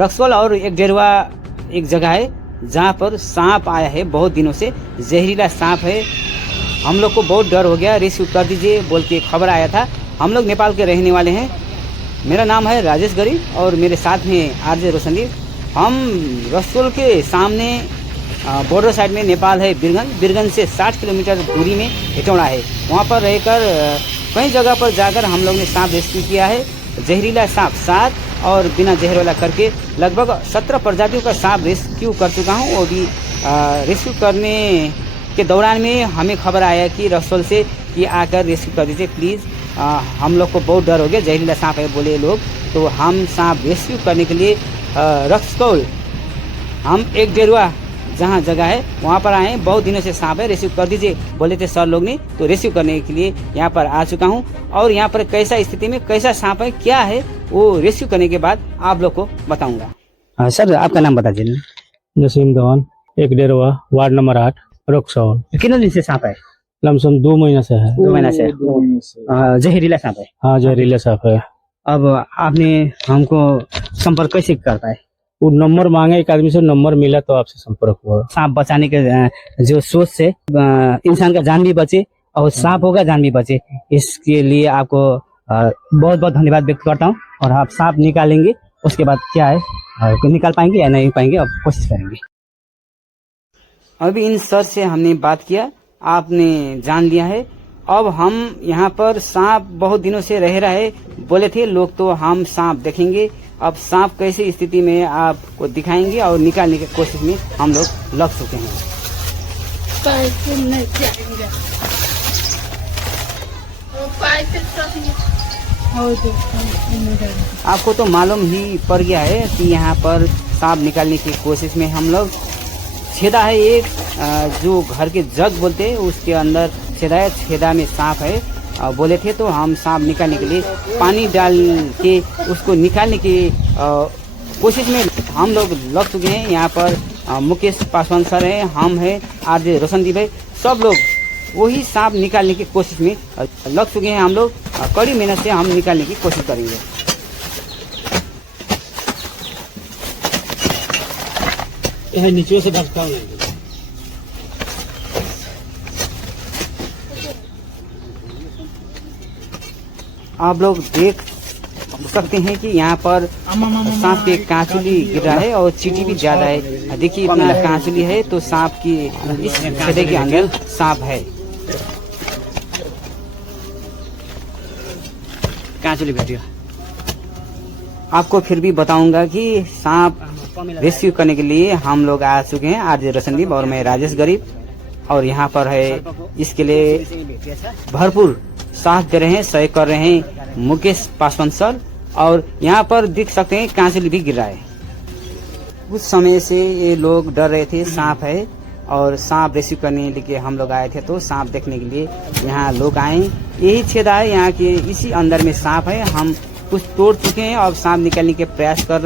रक्सौल और एक डेरवा एक जगह है जहाँ पर सांप आया है बहुत दिनों से, जहरीला सांप है। हम लोग को बहुत डर हो गया, रेस्क्यू कर दीजिए बोल के खबर आया था। हम लोग नेपाल के रहने वाले हैं। मेरा नाम है राजेश गरीब और मेरे साथ में आरजे रोशनदीप। हम रक्सौल के सामने बॉर्डर साइड में नेपाल है बिरगंज से 60 किलोमीटर दूरी में हेटौड़ा है। वहाँ पर रहकर कई जगह पर जाकर हम लोग ने सांप रेस्क्यू किया है। जहरीला सांप 7 और बिना जहर वाला करके लगभग 17 प्रजातियों का सांप रेस्क्यू कर चुका हूँ। वो भी रेस्क्यू करने के दौरान में हमें खबर आया कि रक्सौल से कि आकर रेस्क्यू कर दीजिए प्लीज़। हम लोग को बहुत डर हो गया, जहरीला सांप है बोले लोग, तो हम सांप रेस्क्यू करने के लिए रक्सौल हम एक डेरवा जहाँ जगह है वहाँ पर आए। बहुत दिनों से सांप है, रेस्क्यू कर दीजिए बोले थे सर लोग ने, तो रेस्क्यू करने के लिए यहाँ पर आ चुका हूँ। और यहाँ पर कैसा स्थिति में कैसा सांप है क्या है वो रेस्क्यू करने के बाद आप लोग को बताऊंगा। सर आपका नाम बता दीजिए। नसीम धवन, एक डेरवा, वार्ड नंबर 8, रक्सौल। कितने दिन से सांप है? लमसम 2 महीना से है। 2 महीना से जहरीला सांप है? हाँ, जहरीला सांप है। अब आपने हमको संपर्क कैसे कर पाए? वो नंबर मांगे, एक आदमी से नंबर मिला तो आपसे संपर्क हुआ। सांप बचाने के जो सोच से इंसान का जान भी बचे और सांप होगा जान भी बचे, इसके लिए आपको बहुत बहुत धन्यवाद व्यक्त करता हूँ। और आप सांप निकालेंगे उसके बाद क्या है निकाल पाएंगे या नहीं पाएंगे, अब कोशिश करेंगे। अभी इन सर से हमने बात किया, आपने जान लिया है। अब हम यहाँ पर सांप बहुत दिनों से रह रहा है बोले थे लोग, तो हम सांप देखेंगे। अब सांप कैसी स्थिति में आपको दिखाएंगे और निकालने की कोशिश में हम लोग लग चुके हैं। आपको तो मालूम ही पड़ गया है कि यहाँ पर सांप निकालने की कोशिश में हम लोग, छेदा है एक जो घर के जग बोलते हैं उसके अंदर छेदा है, छेदा में सांप है बोले थे, तो हम सांप निकालने के लिए पानी डाल के उसको निकालने की कोशिश में हम लोग लग चुके हैं। यहाँ पर मुकेश पासवान सर है, हम है, आरजे रोशनदीप है, सब लोग वही सांप निकालने की कोशिश में लग चुके हैं। हम लोग कड़ी मेहनत से हम निकालने की कोशिश करेंगे। यह नीचे से धक्का नहीं। आप लोग देख सकते हैं कि यहाँ पर सांप के कांचुली गिर रहा है और चींटी भी ज्यादा है। देखिए इतना कांचुली है तो सांप की इस छेदे के अंदर सांप है। कांचुली बैठिए, आपको फिर भी बताऊंगा कि सांप रेस्क्यू करने के लिए हम लोग आ चुके हैं, आरजे रोशनदीप और मैं राजेश गरीब। और यहाँ पर है इसके लिए भरपूर साथ दे रहे हैं, सहयोग कर रहे हैं मुकेश पासवान सर। और यहाँ पर देख सकते हैं कांचुली भी गिर रहा है। कुछ समय से ये लोग डर रहे थे सांप है, और सांप रेस्क्यू करने के लिए हम लोग आए थे, तो सांप देखने के लिए यहाँ लोग आए। यही छेदा है यहाँ के, इसी अंदर में सांप है। हम कुछ तोड़ चुके हैं, अब सांप निकालने के प्रयास कर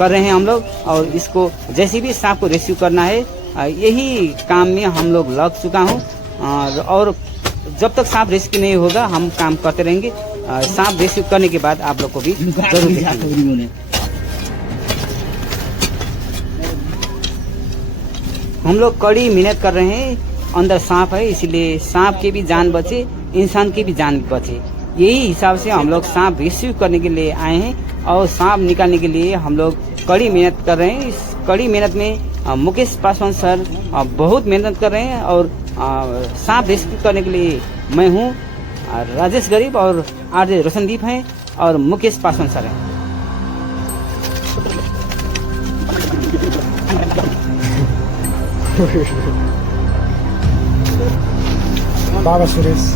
रहे हैं हम लोग। और इसको जैसे भी सांप को रेस्क्यू करना है, यही काम में हम लोग लग चुका हूँ। और जब तक सांप रेस्क्यू नहीं होगा हम काम करते रहेंगे। सांप रेस्क्यू करने के बाद आप लोग को भी जरूर दिखाएंगे। हम लोग कड़ी मेहनत कर रहे हैं, अंदर सांप है इसलिए सांप के भी जान बचे, इंसान की भी जान बचे, यही हिसाब से हम लोग सांप रेस्क्यू करने के लिए आए हैं। और सांप निकालने के लिए हम लोग कड़ी मेहनत कर रहे हैं। इस कड़ी मेहनत में मुकेश पासवान सर बहुत मेहनत कर रहे हैं। और सांप रेस्क्यू करने के लिए मैं हूँ, राजेश गरीब और आरजे रोशनदीप हैं और मुकेश पासवान सर हैं। बाबा सुरेश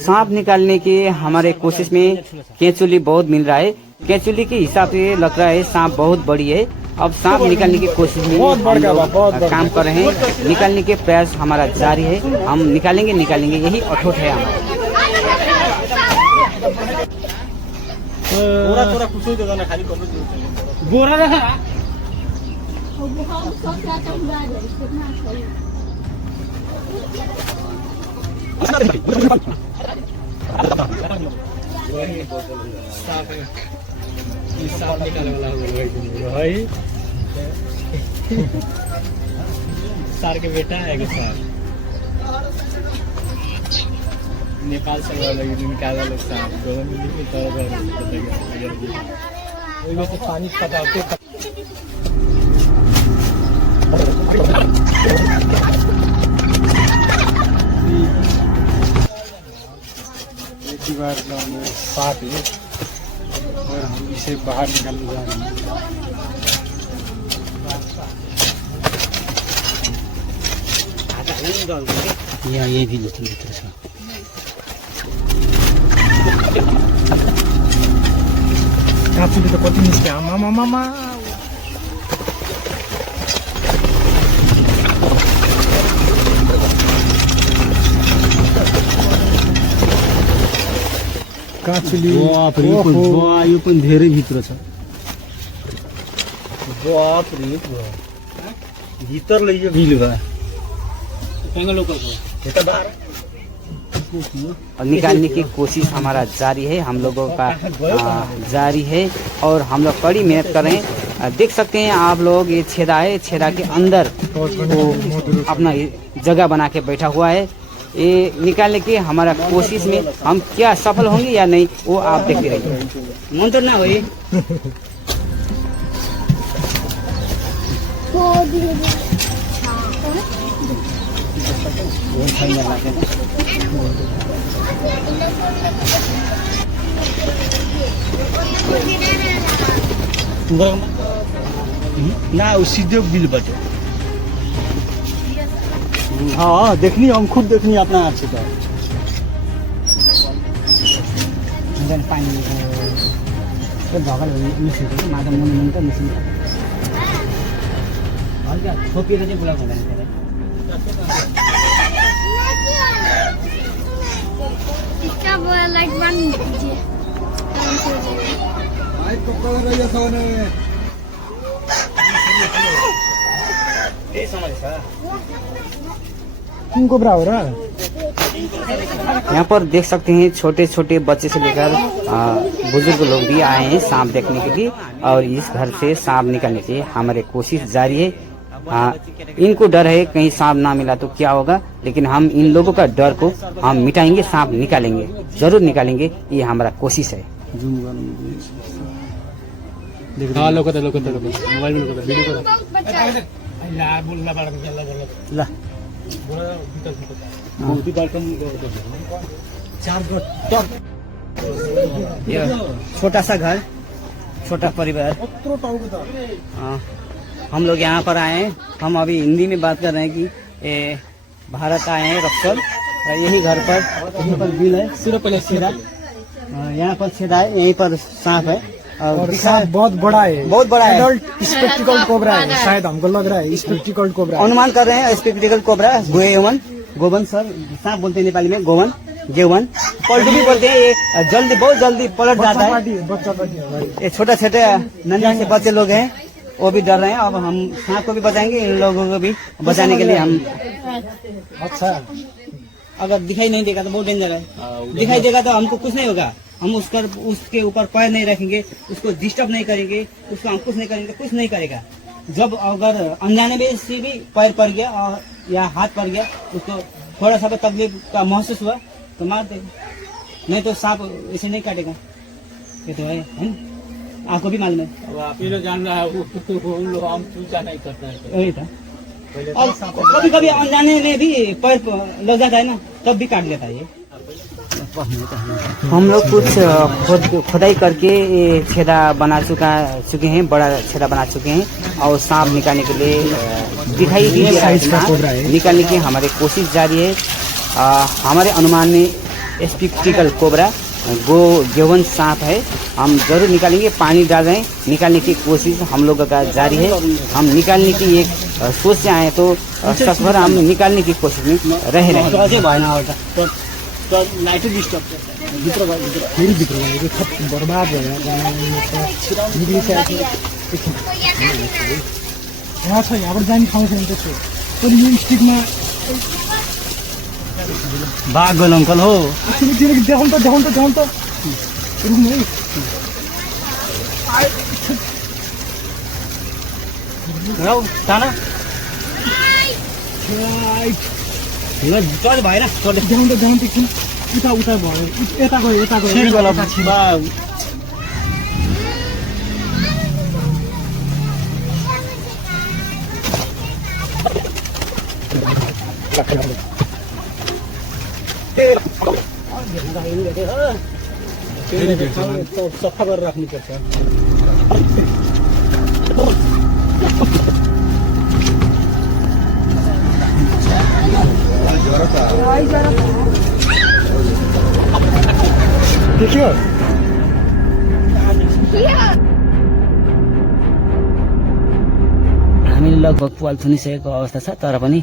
सांप निकालने के हमारे कोशिश में केंचुली बहुत मिल रहा है। केंचुली के हिसाब से लग रहा है सांप बहुत बड़ी है। अब सांप निकालने की कोशिश में हम लोग काम कर रहे हैं, निकालने के प्रयास हमारा जारी है। हम निकालेंगे यही अठोट है हमारा। सार के बेटा है कि सर नेपाल से वाला निकाला लोग साहब दोनों मिलके तो पानी पटाते दीवार साफ है और हम इसे बाहर निकालने जा रहे हैं। यहाँ ये भी लेकिन भीतर से काफी तो कति निस्क्यो आमा काचुली यो पनि धेरै भित्र छ बाप रे भित्र लैयो बिल भयो और निकालने की कोशिश हमारा जारी है, हम लोगों का जारी है और हम लोग कड़ी मेहनत कर रहे हैं। देख सकते हैं आप लोग ये छेदा है, छेदा के अंदर वो अपना जगह बना के बैठा हुआ है। ये निकालने की हमारा कोशिश में हम क्या सफल होंगे या नहीं वो आप देखते रहिए। मन तो ना हो ना सीधे बिल बचे। हाँ देखनी हम खुद देखनी अपना आँख से लाइट बंद कीजिए। कोबरा हो रहा है। यहाँ पर देख सकते हैं छोटे छोटे बच्चे से लेकर बुजुर्ग लोग भी आए हैं सांप देखने के लिए और इस घर से सांप निकालने के लिए हमारी कोशिश जारी है। इनको डर है कहीं सांप ना मिला तो क्या होगा, लेकिन हम इन लोगों का डर को हम मिटाएंगे, सांप निकालेंगे, जरूर निकालेंगे, ये हमारा कोशिश है। हाँ लोग मोबाइल में वीडियो छोटा सा घर, छोटा परिवार। हम लोग यहाँ पर आए हैं, हम अभी हिंदी में बात कर रहे हैं कि भारत आए हैं रक्सौल, यही घर पर यहीं पर बिल है, छेदा यहाँ पर छेदा है, यहीं पर सांप है और सांप बहुत बड़ा है, बहुत बड़ा है। एडल्ट स्पेक्टिकल कोबरा है, शायद हमको लग रहा है स्पेक्टिकल कोबरा। अनुमान कर रहे हैं स्पेक्टिकल कोबरा, गोवन सर सांप बोलते हैं नेपाली में, गेवन पलटू भी बोलते हैं। ये जल्दी बहुत जल्दी पलट जाता है। ये छोटा छोटा नन्हे से बच्चे लोग हैं, वो भी डर रहे हैं। अब हम सांप को भी बचाएंगे, इन लोगों को भी बचाने के लिए हम। अच्छा अगर दिखाई नहीं देगा तो बहुत डेंजर है, दिखाई देगा तो हमको कुछ नहीं होगा, हम उसके ऊपर पैर नहीं रखेंगे, उसको डिस्टर्ब नहीं करेंगे, उसको हम कुछ नहीं करेंगे, कुछ नहीं करेगा। जब अगर अनजाने में से भी पैर पड़ गया और या हाथ पड़ गया, उसको थोड़ा सा तकलीफ का महसूस हुआ तो मार देगा, नहीं तो सांप ऐसे नहीं काटेगा। ये तो है ना? आपको भी मालूम है। अब आप ही लोग जान रहा है, वो हम पूछा नहीं करता है। वही था। और कभी कभी अनजाने में भी पैर लग जाता है ना, तब भी काट लेता है ये। हम लोग कुछ खुदाई करके ये छेदा बना चुके हैं, बड़ा छेदा बना चुके हैं और सांप निकालने के लिए दिखाई भी दे रहा है, निकालने की हमारी कोशिश जारी है। हमारे अनुमान में स्पेक्टिकल कोबरा गेवन सांप है, हम जरूर निकालेंगे। पानी डाल रहे हैं, निकालने की कोशिश हम लोगों का जारी है। हम निकालने की एक सोच से आए तो सफर हम निकालने की कोशिश में रह रहे हैं। बर्बाद यहाँ छ यहाँबाट जाने ठाउँ छैन त्यस्तो तर यो स्टिकमा बागल अंकल हो देखाउनु त रुक्नु है ताना चल भएन देखाउनु त एकछिन उता भयो यता गयो सफा गरेर राख्नुपर्छ देखियो हामीले लगभग पाल थुनिसकेको अवस्था छ तर पनि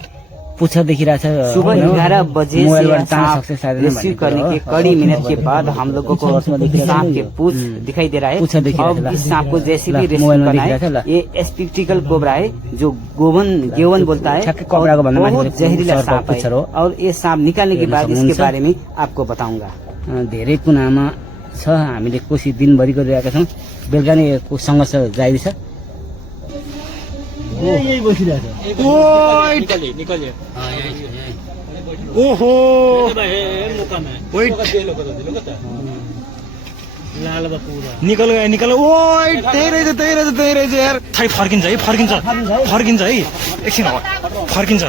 पुच्छर देखिरहेछ सुबह 11 बजे मोबाइलबाट से तान्न सांप सक्छ शायद रेस्क्यू करने के कड़ी मेहनत के बाद हम लोगों को सांप के पूछ दिखाई दे रहा है। पूछा दिख रहा अब है। इस सांप को जैसे भी ला, रेस्क्यू मोबाइल में करना दिख रहा है ये स्पिक्टिकल कोबरा है जो गेवन बोलता है छक्के कोबरा को भन्दा और मान्छेले बहुत जहरीला सर्प सांप पुच्छर हो। है और ये सांप निकालने के हेर्न बाद इसके सक्नुहुन्छ। बारे में आपको बताऊंगा। धेरै कुनामा छ हामीले कोसिस दिनभरि गरिरहेका छौँ बेलुका नै सङ्घर्ष जारी छ यही बसिरहेछ ओहो निकल गयो ओइ त्यही रहेछ यार थाइ फर्किन्छ है एकछिन फर्किन्छ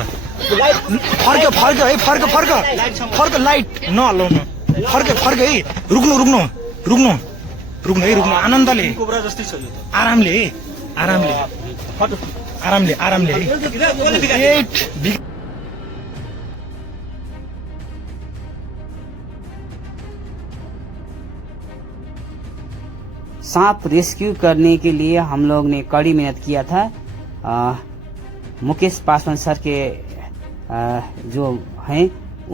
फर्क लाइट नहल्लाउनु फर्क है रुक्नु है आनन्दले आरामले है सांप रेस्क्यू करने के लिए हम लोग ने कड़ी मेहनत किया था। मुकेश पासवान सर के जो हैं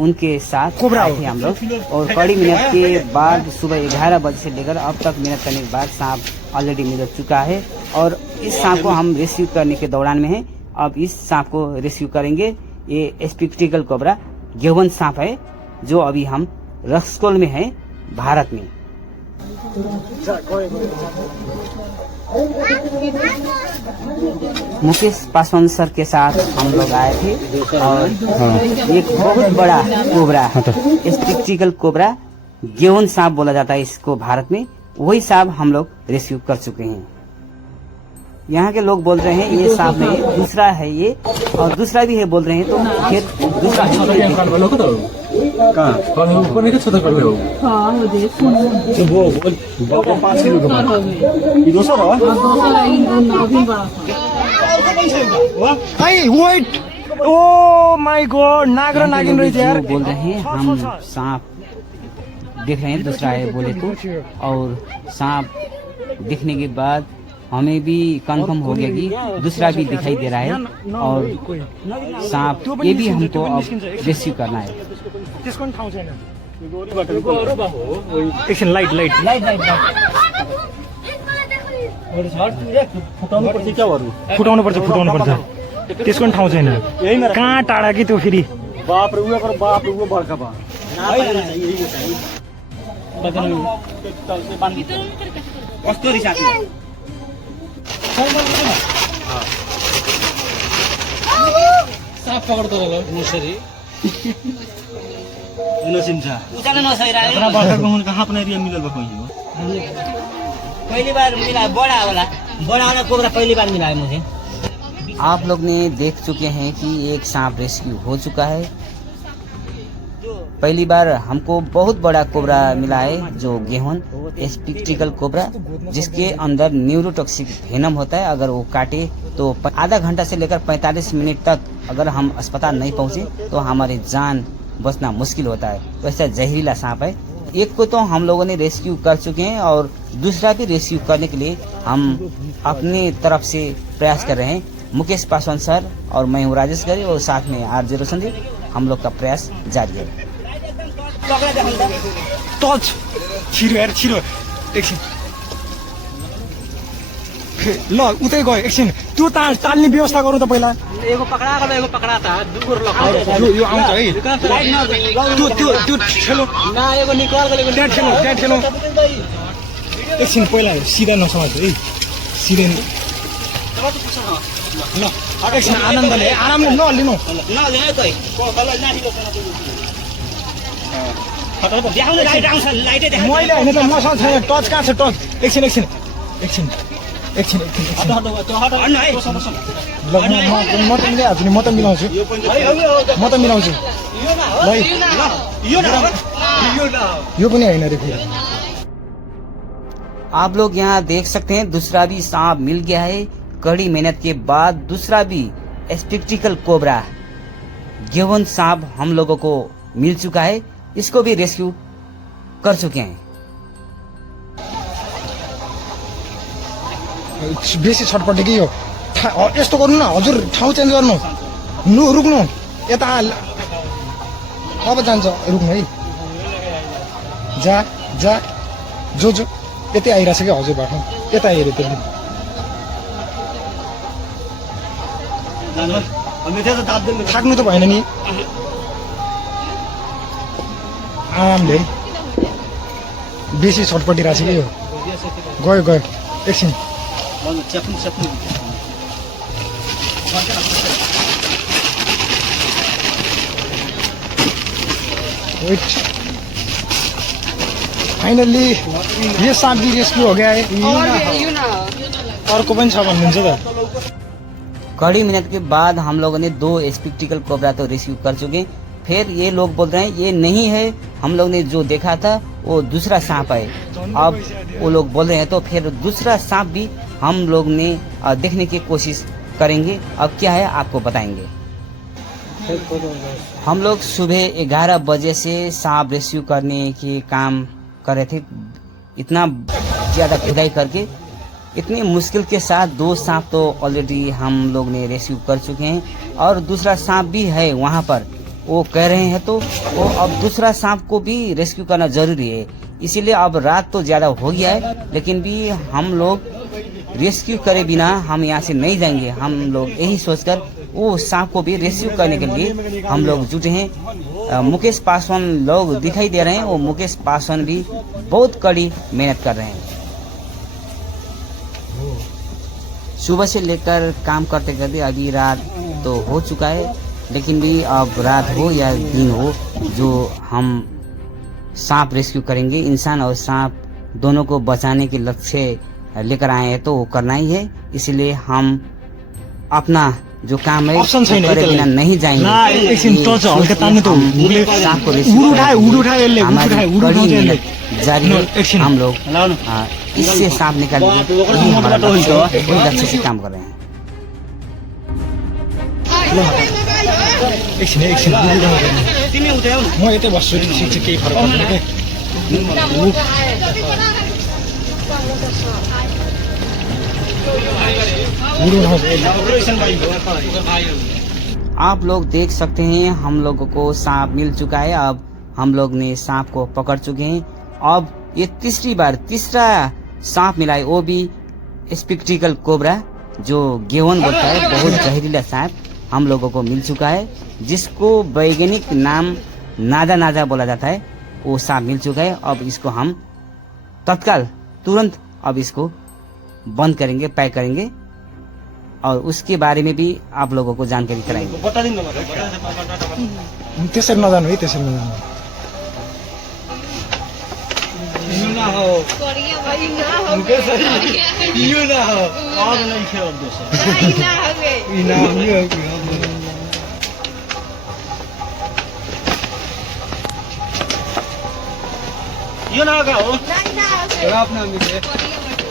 उनके साथ आए थे हम लोग और कड़ी मेहनत के बाद सुबह 11 बजे से लेकर अब तक मेहनत करने के बाद सांप ऑलरेडी मिल चुका है और इस सांप को हम रेस्क्यू करने के दौरान में है। अब इस सांप को रेस्क्यू करेंगे। ये स्पिक्टिकल कोबरा गेवन सांप है जो अभी हम रक्सकोल में है भारत में। मुकेश पासवान सर के साथ हम लोग आए थे और एक बहुत बड़ा कोबरा स्पिक्टिकल कोबरा गेवन सांप बोला जाता है इसको भारत में, वही सांप हम लोग रेस्क्यू कर चुके हैं। यहाँ के लोग बोल रहे हैं ये सांप नहीं दूसरा है ये और दूसरा भी है बोल रहे हैं तो फिर दूसरा वेट ओ माय गॉड नाग र नागिन रहेछ यार बोल रहे हैं हम सांप देख रहे हैं दूसरा है बोले तो और सांप दिखने के बाद हमें भी कंफर्म हो गया कि दूसरा भी दिखाई दे रहा है और सांप ये भी हमको अब रेस्क्यू करना है। त्यसको ठाउँ छैन एकछिन लाइट फुटाउनु पर्छ त्यसको ठाउँ छैन कहाँ टाढा कि त्यो फेरि बाप रे उयो बर्खा बा कस्तो रिसाछ साफ पकड्दो होला मुसरी नसिन्छ उचाल्न नसकिरहेको तर बर्खाको हुन कहाँ पनि एरिया मिलेर भएको हो पहली बार मिला बड़ा वाला कोबरा पहली बार मिला है मुझे। आप लोग ने देख चुके हैं कि एक सांप रेस्क्यू हो चुका है। पहली बार हमको बहुत बड़ा कोबरा मिला है जो गेहून स्पिक्टिकल कोबरा जिसके अंदर न्यूरोटॉक्सिक वेनम होता है। अगर वो काटे तो आधा घंटा से लेकर 45 मिनट तक अगर हम अस्पताल नहीं पहुंचे तो हमारी जान बचना मुश्किल होता है। वैसा जहरीला सांप है। एक को तो हम लोगों ने रेस्क्यू कर चुके हैं और दूसरा भी रेस्क्यू करने के लिए हम अपने तरफ से प्रयास कर रहे हैं। मुकेश पासवान सर और मैं हूँ राजेश गरी और साथ में RJ रोशन, हम लोग का प्रयास जारी है। टच छिरो एकछिन ल उतै गयो एकछिन त्यो ताल्ने व्यवस्था गरौँ त पहिला एगो पकड़ा था दूगो यो आउँछ है त्यो ठेलो त्यहाँ ठेलो एकछिन पहिला सिधा नसमाज है सिधै ल एकछिन आनन्दले आरामले नहल्लिनु मैले होइन त मसँग छैन टच कहाँ छ टच एकछिन ल म त मिलाइहाल्छु नि म त मिलाउँछु यो पनि होइन रे फेरि आप लोग यहाँ देख सकते हैं दूसरा भी सांप मिल गया है। कड़ी मेहनत के बाद दूसरा भी स्पेक्टिकल कोबरा गेवन सांप हम लोगों को मिल चुका है। इसको भी रेस्क्यू कर चुके हैं। बेसी छटपटे कि यो यस्तो गर्नु न हजुर ठाउँ चेन्ज गर्नु रुक्नु यता अब जान्छ रुक्नु है जा जो यतै आइरहेछ कि हजुर बाटो यता हेऱ्यो त्यसले थाक्नु त भएन नि आरामले बेसी छटपटी रहेछ कि यो गयो एकछिन फाइनली ये सांप भी रेस्क्यू हो गया है अर्को पनि छ भन्नुहुन्छ त कड़ी मेहनत के बाद हम लोगों ने 2 स्पेक्टिकल कोबरा तो रेस्क्यू कर चुके हैं। फिर ये लोग बोल रहे हैं ये नहीं है, हम लोग ने जो देखा था वो दूसरा सांप है। अब वो लोग बोल रहे हैं तो फिर दूसरा सांप भी हम लोग ने देखने की कोशिश करेंगे। अब क्या है आपको बताएंगे। हम लोग सुबह 11 बजे से सांप रेस्क्यू करने के काम कर रहे थे। इतना ज़्यादा खुदाई करके इतनी मुश्किल के साथ 2 सांप तो ऑलरेडी हम लोग ने रेस्क्यू कर चुके हैं और दूसरा सांप भी है वहाँ पर, वो कह रहे हैं तो वो अब दूसरा सांप को भी रेस्क्यू करना जरूरी है। इसीलिए अब रात तो ज़्यादा हो गया है, लेकिन भी हम लोग रेस्क्यू करे बिना हम यहाँ से नहीं जाएंगे। हम लोग यही सोचकर वो सांप को भी रेस्क्यू करने के लिए हम लोग जुटे हैं। मुकेश पासवान लोग दिखाई दे रहे हैं, वो मुकेश पासवान भी बहुत कड़ी मेहनत कर रहे हैं। सुबह से लेकर काम करते करते अभी रात तो हो चुका है, लेकिन भी अब रात हो या दिन हो जो हम सांप रेस्क्यू करेंगे। इंसान और सांप दोनों को बचाने के लक्ष्य लेकर आए हैं तो वो करना ही है। इसलिए हम अपना जो काम है करे बिना नहीं जाएंगे। सांप को रेस्क्यू जारी है। हम लोग इससे सांप निकालेंगे, यही हमारा लक्ष्य से काम कर रहे हैं। म यतै बस्छु केही फरक पर्दैन के आप लोग देख सकते हैं हम लोगों को सांप मिल चुका है। अब हम लोग ने सांप को पकड़ चुके हैं। अब ये तीसरा सांप मिला है, वो भी स्पेक्टिकल कोबरा जो गेवन बोलता है, बहुत जहरीला सांप हम लोगों को मिल चुका है, जिसको वैज्ञानिक नाम नाजा बोला जाता है। वो सांप मिल चुका है। अब इसको हम तुरंत अब इसको बंद करेंगे, पैक करेंगे और उसके बारे में भी आप लोगों को जानकारी कराएंगे। त्यसरी नजानु है, त्यसरी नजानु।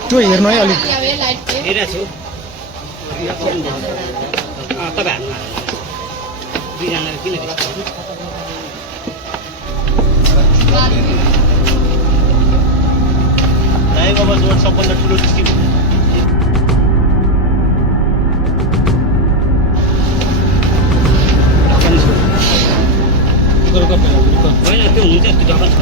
त्यो हेर्नु है अलिक सबभन्दा ठुलो डिस्ट्रिक्ट होइन त्यो हुन्छ त्यो जग्गा छ।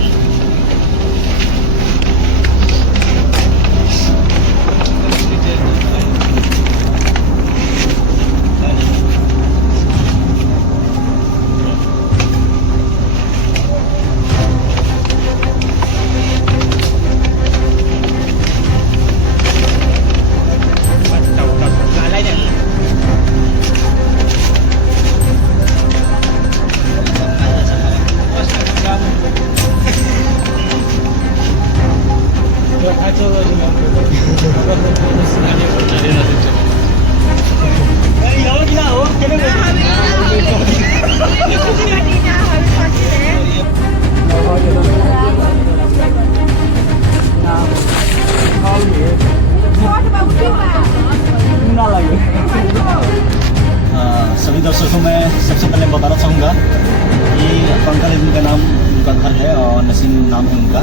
दर्शकों मैं सबसे पहले बताना चाहूँगा कि पंकज इनका नाम उनका घर है और नसीम नाम है उनका।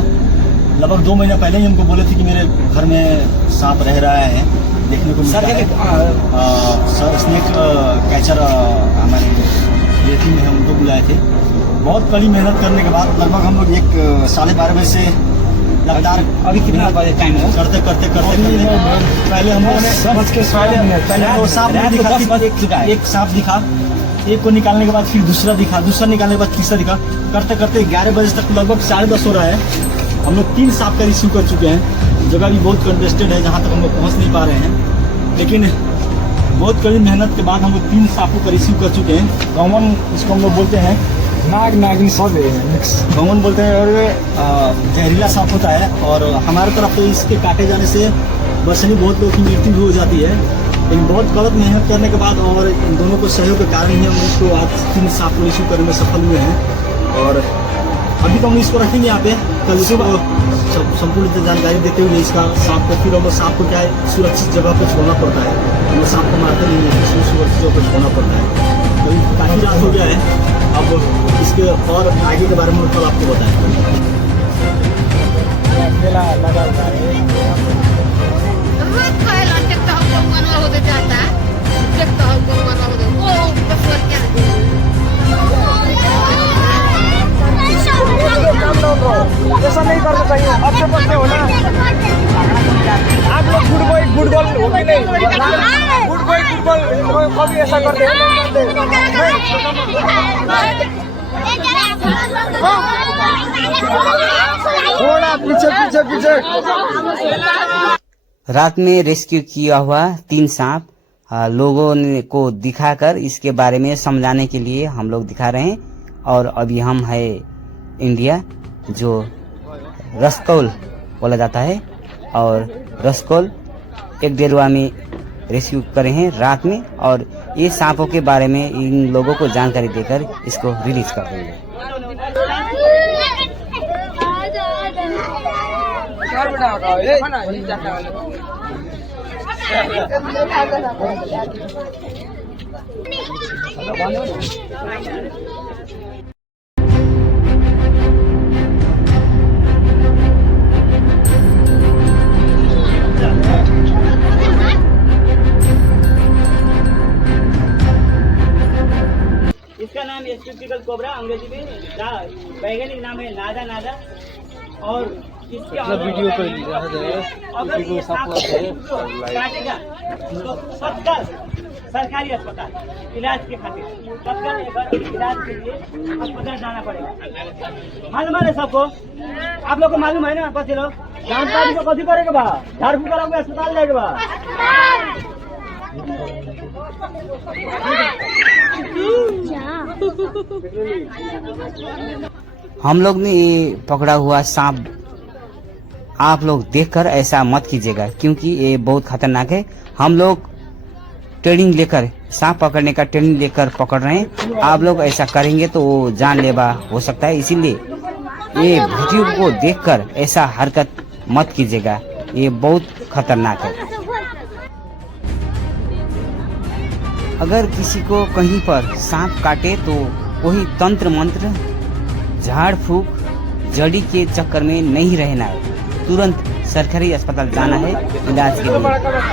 लगभग 2 महीने पहले ही हमको बोले थे कि मेरे घर में सांप रह रहा है, देखने को मिलता है। स्नेक कैचर हमारे रेटिंग में हम उनको बुलाए थे। बहुत कड़ी मेहनत करने के बाद लगभग हम लोग 12:30 बजे से लगातार अभी कितना बजे टाइम है? करते पहले हम लोगों ने सांप नहीं दिखा, एक सांप दिखा, एक को निकालने के बाद फिर दूसरा दिखा, दूसरा निकालने के बाद तीसरा दिखा, करते 11 बजे तक लगभग 10:30 हो रहा है। हम लोग 3 सांप का रिसीव कर चुके हैं। जगह भी बहुत कंटेस्टेड है, जहाँ तक हम लोग पहुँच नहीं पा रहे हैं, लेकिन बहुत कड़ी मेहनत के बाद हम लोग 3 सांपों का रिसीव कर चुके हैं। कॉमन इसको हम लोग बोलते हैं नागिन सब कॉमन बोलते हैं, और जहरीला सांप होता है। और हमारे तरफ तो इसके काटे जाने से बसनी बहुत लोगों की मृत्यु भी हो जाती है, लेकिन बहुत गलत मेहनत करने के बाद और इन दोनों को सहयोग के कारण ही हम इसको आज 3 सांप को रिसीव करने में सफल हुए हैं। और अभी तो हम इसको रखेंगे यहाँ पे, कल इसको संपूर्ण जानकारी देते हुए इसका सांप को फिर हम सांप को क्या है सुरक्षित जगह पर छोड़ना पड़ता है। हम सांप को मारते नहीं है, सुरक्षित जगह पर छोड़ना पड़ता है। कभी काफी रात हो गया है, अब इसके और आगे के बारे में कल आपको बताएं। ऐसा नहीं करना चाहिए, अच्छे बच्चे हो ना आप लोग। गुड बॉय हो कि नहीं? गुड बॉय कभी ऐसा करते हैं? थोड़ा पीछे। रात में रेस्क्यू किया हुआ 3 सांप लोगों को दिखाकर इसके बारे में समझाने के लिए हम लोग दिखा रहे हैं। और अभी हम है इंडिया, जो रसकौल बोला जाता है, और रसकौल 1-1.5 में रेस्क्यू करे हैं रात में। और ये सांपों के बारे में इन लोगों को जानकारी देकर इसको रिलीज कर देंगे। इसका नाम स्पिक्टिकल कोबरा, अंग्रेजी में वैज्ञानिक नाम है नाजा। और इसके वीडियो कर अगर ये सांप काटेगा तो तत्काल सरकारी अस्पताल इलाज के खातिर तत्काल इलाज के लिए अस्पताल जाना पड़ेगा। मालूम है सबको? आप लोग को मालूम है ना? बच्चे लोग जानकारी को कथी करेगा बा? झाड़ फूक कराओगे, अस्पताल जाएगा बा। हम लोग ने ये पकड़ा हुआ सांप आप लोग देखकर ऐसा मत कीजिएगा, क्योंकि ये बहुत खतरनाक है। हम लोग ट्रेनिंग लेकर सांप पकड़ने का ट्रेनिंग लेकर पकड़ रहे हैं। आप लोग ऐसा करेंगे तो वो जानलेवा हो सकता है, इसीलिए ये वीडियो को देखकर ऐसा हरकत मत कीजिएगा, ये बहुत खतरनाक है। अगर किसी को कहीं पर सांप काटे तो कोई तंत्र मंत्र झाड़ फूक जड़ी के चक्कर में नहीं रहना है, तुरंत सरकारी अस्पताल जाना है इलाज के लिए।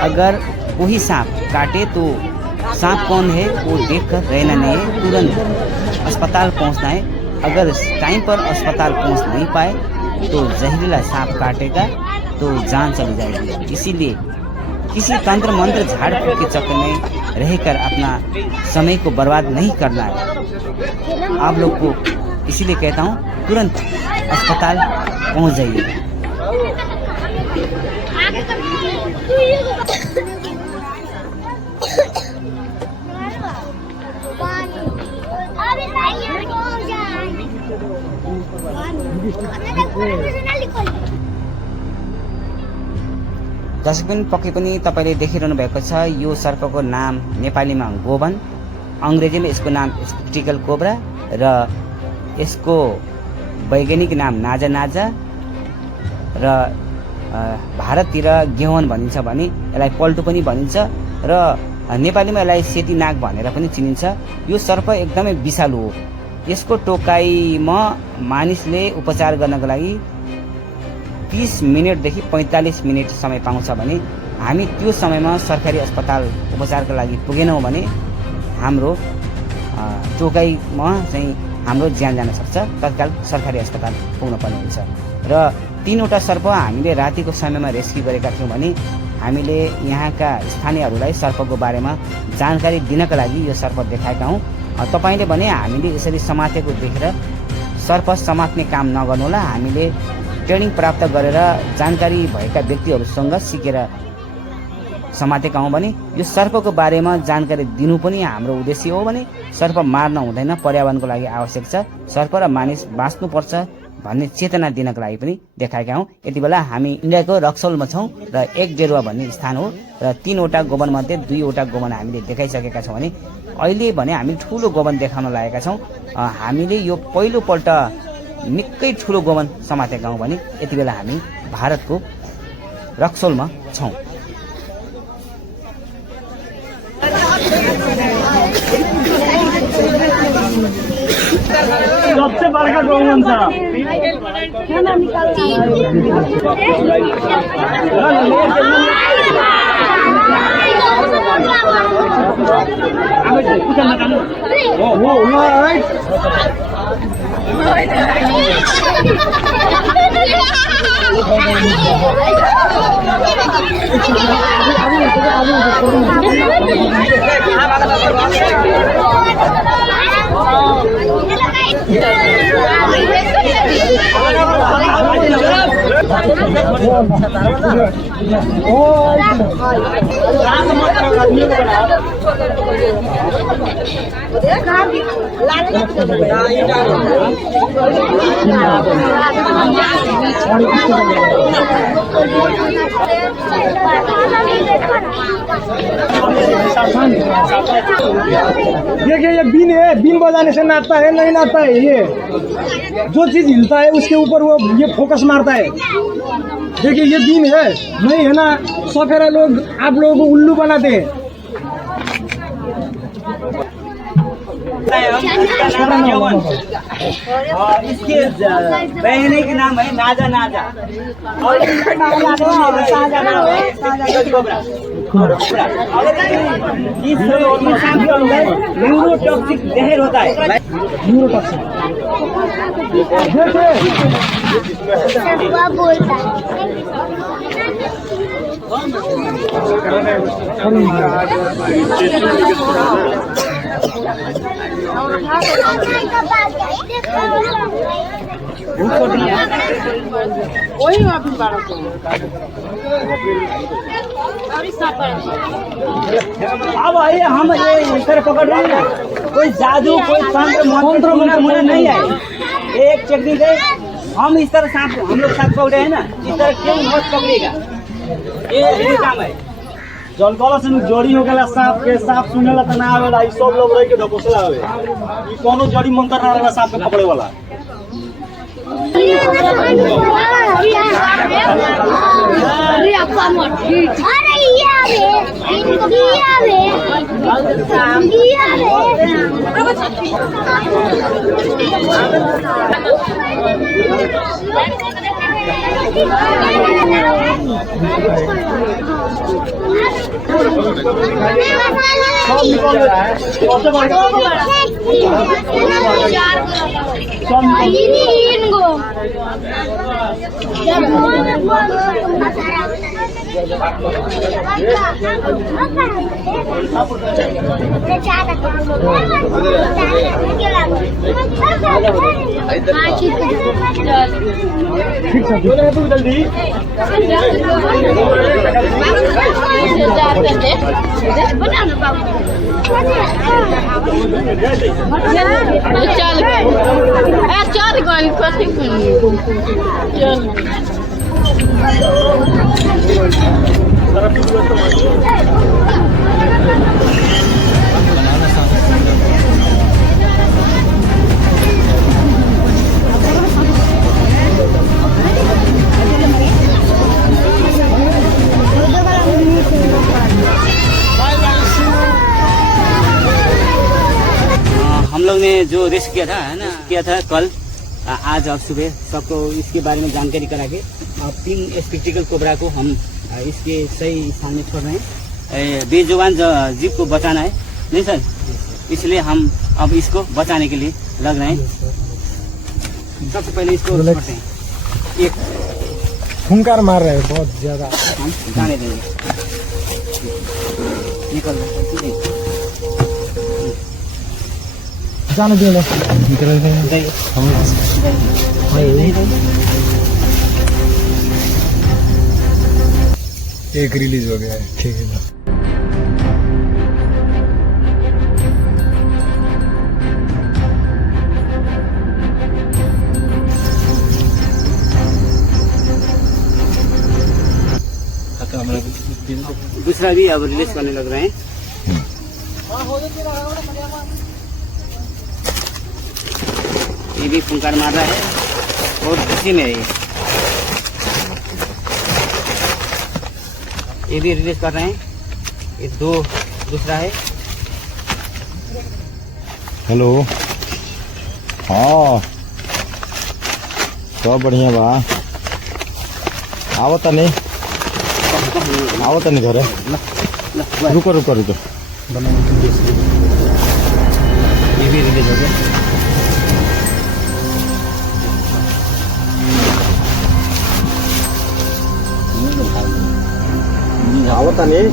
अगर वही सांप काटे तो सांप कौन है वो देखकर रहना नहीं है, तुरंत अस्पताल पहुंचना है। अगर टाइम पर अस्पताल पहुंच नहीं पाए तो जहरीला सांप काटेगा तो जान चली जाएगी। इसीलिए किसी तंत्र मंत्र झाड़ फूक के चक्कर में रहकर अपना समय को बर्बाद नहीं करना है। आप लोग को इसीलिए कहता हूँ तुरंत अस्पताल पहुंच जाइए। दर्शकबिन पक्कै पनि तपाईले देखिरहनु भएको छ, यो सर्पको नाम नेपालीमा गोवन, अंग्रेजीमा यसको नाम स्पिक्टिकल कोब्रा र यसको वैज्ञानिक नाम नाजा र भारततिर गेहन भनिन्छ भने यसलाई पल्टु पनि भनिन्छ र नेपालीमा यसलाई सेती नाग भनेर पनि चिनिन्छ। यो सर्प एकदमै विषालु हो। यसको टोकाइमा मानिसले उपचार गर्नको लागि 30 मिनेटदेखि 45 मिनेट समय पाउँछ भने हामी त्यो समयमा सरकारी अस्पताल उपचारको लागि पुगेनौँ भने हाम्रो टोकाइमा चाहिँ हाम्रो ज्यान जान सक्छ। तत्काल सरकारी अस्पताल पुग्न पर्ने हुन्छ। र 3वटा सर्प हामीले रातिको समयमा रेस्क्यु गरेका थियौँ भने हामीले यहाँका स्थानीयहरूलाई सर्पको बारेमा जानकारी दिनका लागि यो सर्प देखाएका हौँ। तपाईँले भने हामीले यसरी समातेको देखेर सर्प समात्ने काम नगर्नुहोला। हामीले ट्रेनिङ प्राप्त गरेर जानकारी भएका व्यक्तिहरूसँग सिकेर समातेका हौँ भने यो सर्पको बारेमा जानकारी दिनु पनि हाम्रो उद्देश्य हो। भने सर्प मार्न हुँदैन, पर्यावरणको लागि आवश्यक छ। सर्प र मानिस बाँच्नुपर्छ भन्ने चेतना दिनको लागि पनि देखाएका हौँ। यति बेला हामी इन्डियाको रक्सौलमा छौँ र एक डेरुवा भन्ने स्थान हो र 3वटा गोवनमध्ये 2वटा गोवन हामीले देखाइसकेका छौँ भने अहिले भने हामी ठुलो गोवन देखाउन लागेका छौँ। हामीले यो पहिलोपल्ट निकै ठुलो गोवन समातेका हौँ भने यति बेला हामी भारतको रक्सौलमा छौँ। सबसे बड़का गौवन था। देखिए ये बीन है, बीन बजाने से नाचता है नहीं नाचता है। ये जो चीज हिलता है उसके ऊपर वो ये फोकस मारता है। देखिए ये बीन है, नहीं है ना, सफेरा लोग आप लोगों को उल्लू बनाते हैं। इसके बहने का नाम है नाजा नाजा और साजा नाम है कोबरा। इस सांप के अंदर न्यूरोटॉक्सिक जहर होता है। न्यूरोटॉक्सिक अब आइए हम ये इधर पकड़ रहे हैं। कोई जादू कोई मंत्र मुना नहीं है। एक टेक्निक है, हम इस तरह सांप हम लोग सांप पकड़े हैं ना, इस तरह क्यों मत पकड़ेगा, ये काम है। जनकला से जड़ी हो गया सांप के, सांप सुनेला त ना आवेला। ई सब लोग रह के ढकोसला हवे। ई कोनो जड़ी मंत्र ना रहेला सांप के पकड़े वाला। सब निकल रहा है। सबसे बड़ा जल्दी लोग ने जो रेस्क्यू किया था, है ना, किया था कल, आज और सुबह सबको इसके बारे में जानकारी करा के अब 3 स्पेक्टिकल कोबरा को हम इसके सही स्थान में छोड़ रहे हैं। बेजुबान जीव को बचाना है, नहीं सर, इसलिए हम अब इसको बचाने के लिए लग रहे हैं। सबसे पहले इसको छोड़ते हैं, एक खूंखार मार रहे हैं बहुत ज्यादा। हम जाने देंगे, निकल रहे हैं। जाने दे लो, निकल गए। एक रिलीज हो गया है, ठीक है। दूसरा भी अब रिलीज करने लग रहे हैं। ये भी फुंकार मार रहा है और खुशी में है ये भी रिलीज कर रहे हैं। ये दूसरा है। हेलो, हाँ सब बढ़िया बा। आवता नहीं घरे, रुको। ये भी रिलीज हो गया। आवता नहीं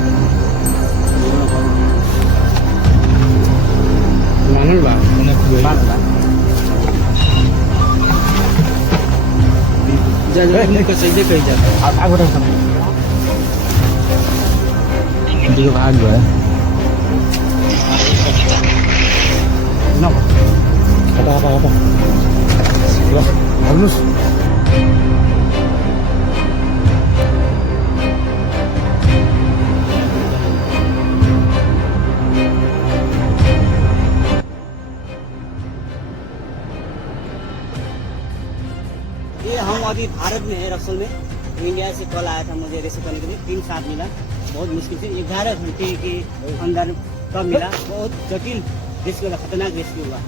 भाग गया। हटा ये हम अभी भारत में है, रक्सौल में। इंडिया से कॉल आया था मुझे रेस्क्यू करने के लिए। 3 साथ मिला, बहुत मुश्किल से 11 घंटे के अंदर कब मिला। बहुत जटिल रेस्क्यू हुआ, खतरनाक रेस्क्यू हुआ।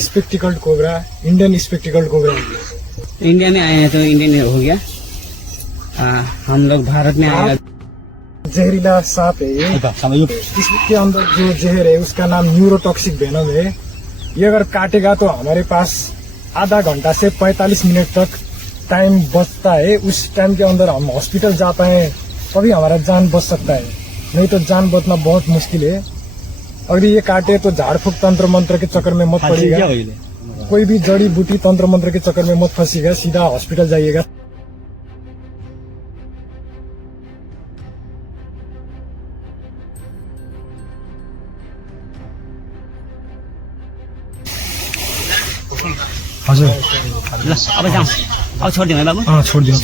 Spectacled cobra, Indian spectacled cobra. India में आए हैं तो इंडियन हो गया। हम लोग भारत में आए। जहरीला सांप है ये। इसके अंदर जो जहर है उसका नाम न्यूरोटॉक्सिक वेनम है। ये अगर काटेगा तो हमारे पास आधा घंटा से 45 मिनट तक टाइम बचता है। उस टाइम के अंदर हम हॉस्पिटल जा पाए तभी हमारा जान बच सकता है, नहीं तो जान बचना बहुत मुश्किल है। अगर ये काटे तो झाड़ फूक तंत्र मंत्र के चक्कर में मत पड़िएगा, कोई भी जड़ी बूटी तंत्र मंत्र के चक्कर में मत फंसीगा, सीधा हॉस्पिटल जाइएगा। हजुर, अब जाऊँ, अब छोड़ दियो बाबू। हाँ छोड़ दियो।